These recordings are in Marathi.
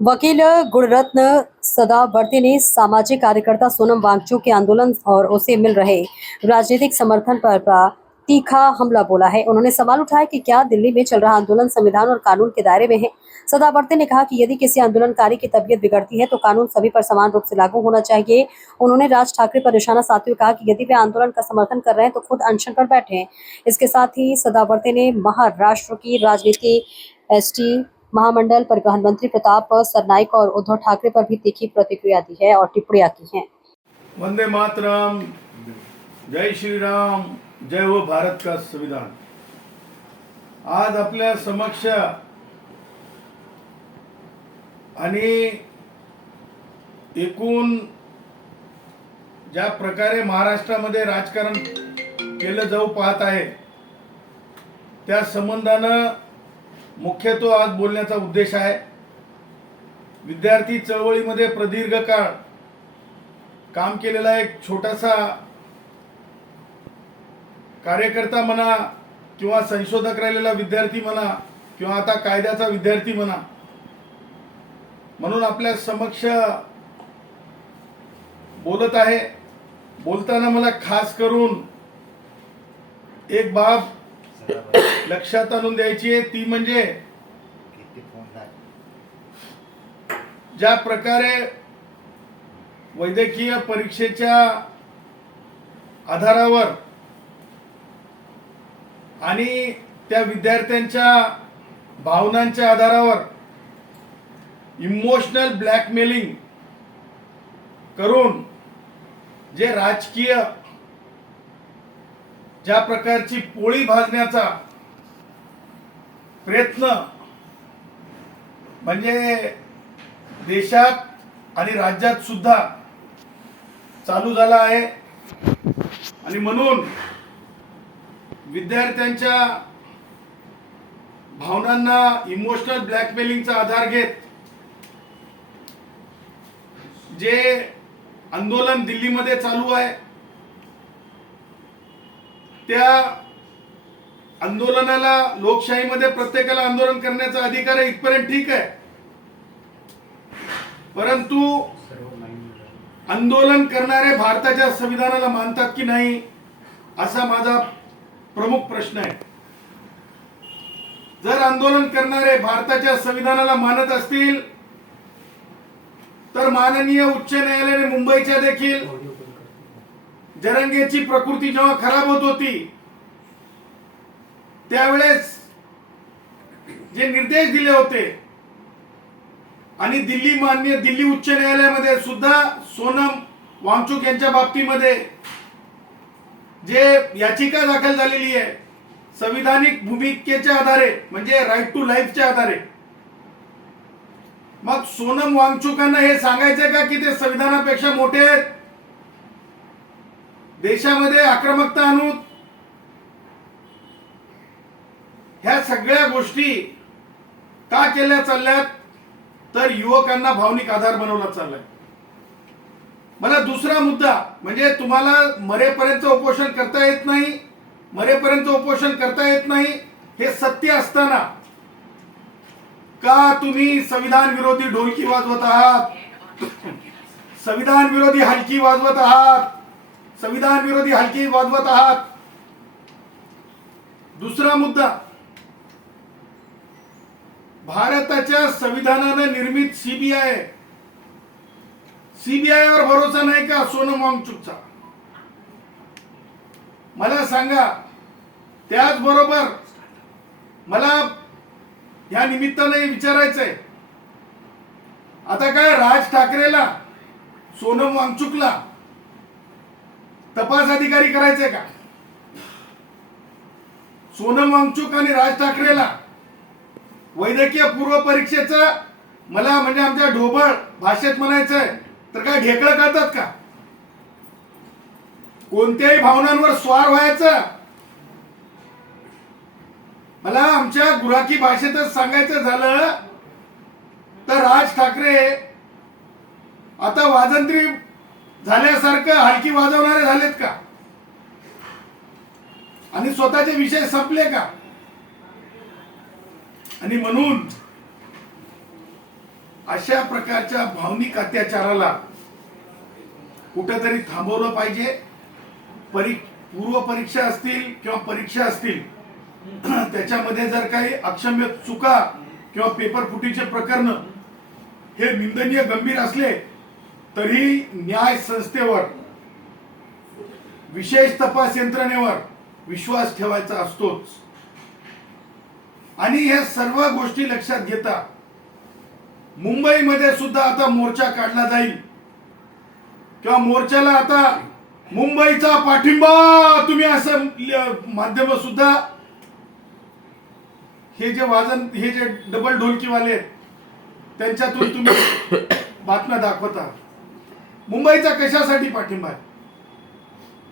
वकील गुणरत्न सदावर्ती ने सामाजिक कार्यकर्ता सोनम वांगचुक के आंदोलन और उसे मिल रहे राजनीतिक समर्थन पर तीखा हमला बोला है। उन्होंने सवाल उठाया कि क्या दिल्ली में चल रहा आंदोलन संविधान और कानून के दायरे में है। सदावर्ती ने कहा कि यदि किसी आंदोलनकारी की तबीयत बिगड़ती है तो कानून सभी पर समान रूप से लागू होना चाहिए। उन्होंने राज ठाकरे पर निशाना साधते हुए कहा कि यदि वे आंदोलन का समर्थन कर रहे हैं तो खुद अनशन पर बैठे। इसके साथ ही सदावर्ती ने महाराष्ट्र की राजनीति एसटी महामंडल परिवहन मंत्री प्रताप सरनाईक और उद्धव ठाकरे पर भी तीखी प्रतिक्रिया दी है और टिप्पणियां की हैं। वंदे मातरम, जय श्री राम, जय हो भारत का संविधान। आज आपल्या समक्ष आणि एकूण ज्या प्रकारे महाराष्ट्रामध्ये राजकारण केलं जाऊ पाहत आहे त्या संबंधानं मुख्यत्वे आज बोलण्याचा उद्देश आहे। विद्यार्थी चळवळीमध्ये प्रदीर्घ काळ काम केलेला एक छोटासा कार्यकर्ता म्हणा किंवा संशोधक राहिलेला विद्यार्थी म्हणा किंवा आता कायद्याचा विद्यार्थी म्हणा म्हणून आपल्या समक्ष बोलत आहे। बोलताना मला खास करून एक बाब लक्षात आणून द्यायची आहे, ती म्हणजे ज्या प्रकारे वैद्यकीय परीक्षेच्या आधारावर आणि त्या विद्यार्थ्यांच्या भावनांच्या आधारावर इमोशनल ब्लॅकमेलिंग करून जे राजकीय ज्या प्रकारची पोळी भाजण्याचा प्रयत्न म्हणजे देशात आणि राज्यात सुद्धा चालू झाला आहे आणि म्हणून विद्यार्थ्यांच्या भावनांना इमोशनल ब्लॅकमेलिंगचा आधार घेत जे आंदोलन दिल्लीमध्ये चालू आहे त्या आंदोलनाला लोकशाहीमध्ये प्रत्येकाला आंदोलन करण्याचा अधिकार आहे, इथपर्यंत ठीक आहे। परंतु आंदोलन करणारे भारताच्या संविधानाला मानतात की नाही असा माझा प्रमुख प्रश्न आहे। जर आंदोलन करणारे भारताच्या संविधानाला मानत असतील तर माननीय उच्च न्यायालयाने मुंबईच्या देखील जरंगेची प्रकृती जेव्हा खराब होत होती त्यावेळेस जे निर्देश दिले होते आणि दिल्ली उच्च न्यायालयामध्ये सुद्धा सोनम वांगचुक यांच्या बाबतीमध्ये जे याचिका दाखल झालेली आहे संविधानिक भूमिकेच्या आधारे म्हणजे राईट टू लाईफच्या आधारे, मग सोनम वांगचुकांना हे सांगायचे का की ते संविधानापेक्षा मोठे आहेत, देशामध्ये आक्रमकता आणून ह्या सगळ्या गोष्टी का केल्या चालल्यात तर युवकांना भावनिक आधार बनवला चाललाय। मला दुसरा मुद्दा म्हणजे तुम्हाला मरेपर्यंत उपोषण करता येत नाही, मरेपर्यंत उपोषण करता येत नाही हे सत्य असताना का तुम्ही संविधान विरोधी ढोलकी वाजवत आहात, संविधान विरोधी हलकी वाजवत आहात, संविधान विरोधी हलकी वाजवत आहात। दुसरा मुद्दा, भारताच्या संविधानाने निर्मित सीबीआय वर भरोसा नाही का सोनम वांगचुकचा? मला सांगा। त्याचबरोबर मला या निमित्ताने विचारायचंय, आता काय राज ठाकरेला सोनम वांगचुकला तपास अधिकारी करायचे का? सोनम वांगचुक आणि राज ठाकरेला वैद्यकीय पूर्व परीक्षेचं मला म्हणजे आमच्या ढोबळ भाषेत म्हणायचंय तर काय ढेकळं करतात का? कोणत्याही भावनांवर स्वार व्हायचं? मला आमच्या गुराखी भाषेतच सांगायचं झालं तर राज ठाकरे आता वाजंत्री झाल्यासारखं हलकी वाजवणारे झालेत का आणि स्वतःचे विषय संपले का? आणि म्हणून अशा प्रकारच्या भावनिक अत्याचाराला कुठेतरी थांबवलं पाहिजे. पूर्व परीक्षा असतील किंवा परीक्षा असतील त्याच्यामध्ये जर काही अक्षम्य चुका किंवा पेपर फुटीचे प्रकरण हे निंदनीय गंभीर असले तरी न्याय संस्थेवर, विशेष तपास यंत्रणेवर विश्वास ठेवायचा असतोच. आणि ह्या सर्व गोष्टी लक्षात घेता मुंबईमध्ये सुद्धा आता मोर्चा काढला जाईल किंवा मोर्चाला आता मुंबईचा पाठिंबा तुम्ही असं माध्यम सुद्धा हे जे डबल ढोलकीवाले आहेत त्यांच्यातून तुम्ही बातम्या दाखवता. मुंबईचा कशासाठी पाठिंबा आहे?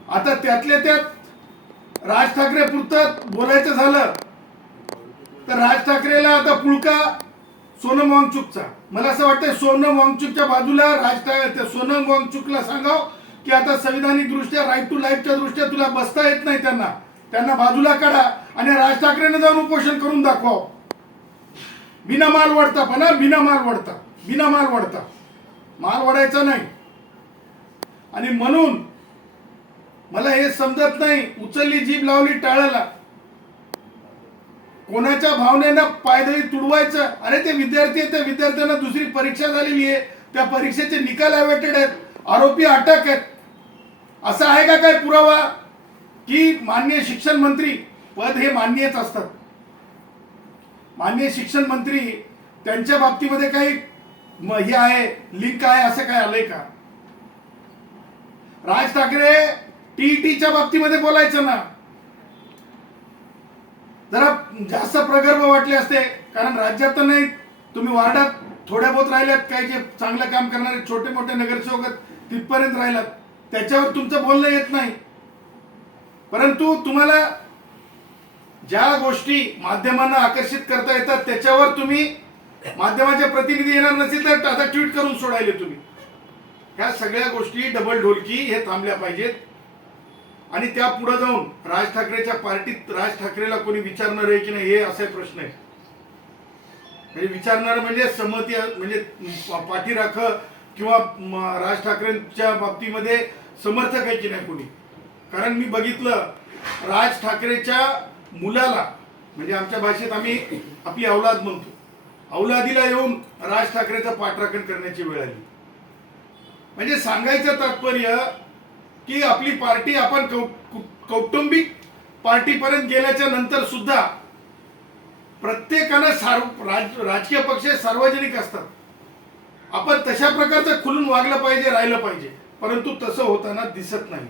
आता त्यातल्या त्यात राज ठाकरे पुरतं बोलायचं झालं तर राज ठाकरेला आता पुळका सोनम वांगचुकचा. मला असं वाटतं सोनम वांगचुकच्या बाजूला सोनम वांगचुकला सांगाव की आता संविधानिक दृष्ट्या, राईट टू लाईफच्या दृष्ट्या तुला बसता येत नाही, त्यांना बाजूला काढा आणि राज ठाकरेने जाऊन उपोषण करून दाखवा. बिना माल वडता माल वडायचा नाही. आणि म्हणून मला हे समजत नाही, उचलली जीभ लावली टाळाला, कोणाच्या भावनेनं पायदळी तुडवायचं. अरे ते विद्यार्थी आहेत, त्या विद्यार्थ्यांना दुसरी परीक्षा झालेली आहे, त्या परीक्षेचे निकाल अवेटेड आहेत, आरोपी अटक आहेत. असा आहे का काय पुरावा की माननीय शिक्षण मंत्री पद हे मान्यच असतात? माननीय शिक्षण मंत्री त्यांच्या बाबतीमध्ये काही हे आहे, लिंक आहे, असं काय आलंय का? राज ठाकरे टीईटीच्या बाबतीमध्ये बोलायचं ना, जरा जास्त प्रगल्भ वाटले असते. कारण राज्यात तर नाही, तुम्ही वार्डात थोड्या बहुत राहिल्यात, काही जे चांगलं काम करणारे छोटे मोठे नगरसेवक तिथपर्यंत राहिलात, त्याच्यावर तुमचं बोलणं येत नाही. परंतु तुम्हाला ज्या गोष्टी माध्यमांना आकर्षित करता येतात त्याच्यावर तुम्ही माध्यमाचे प्रतिनिधी येणार नसेल तर आता ट्विट करून सोडायले तुम्ही. ह्या सगळ्या गोष्टी डबल ढोलकी हे थांबल्या पाहिजेत. आणि त्या पुढे जाऊन राज ठाकरेच्या पार्टीत राज ठाकरेला कोणी विचारणार आहे की नाही हे असे प्रश्न आहे. म्हणजे विचारणार म्हणजे संमती, म्हणजे पाठीराख किंवा राज ठाकरेंच्या बाबतीमध्ये समर्थक आहे की नाही कोणी. कारण मी बघितलं राज ठाकरेच्या मुलाला, म्हणजे आमच्या भाषेत आम्ही आपली औलाद म्हणतो, औलादीला येऊन राज ठाकरेचं पाठराखण करण्याची वेळ आली. म्हणजे सांगायचं तात्पर्य की आपली पार्टी, आपण कौटुंबिक पार्टीपर्यंत गेल्याच्या नंतर सुद्धा प्रत्येकानं राजकीय पक्ष सार्वजनिक असतात. आपण तशा प्रकारचं खुलून वागलं पाहिजे, राहिलं पाहिजे, परंतु तसं होताना दिसत नाही.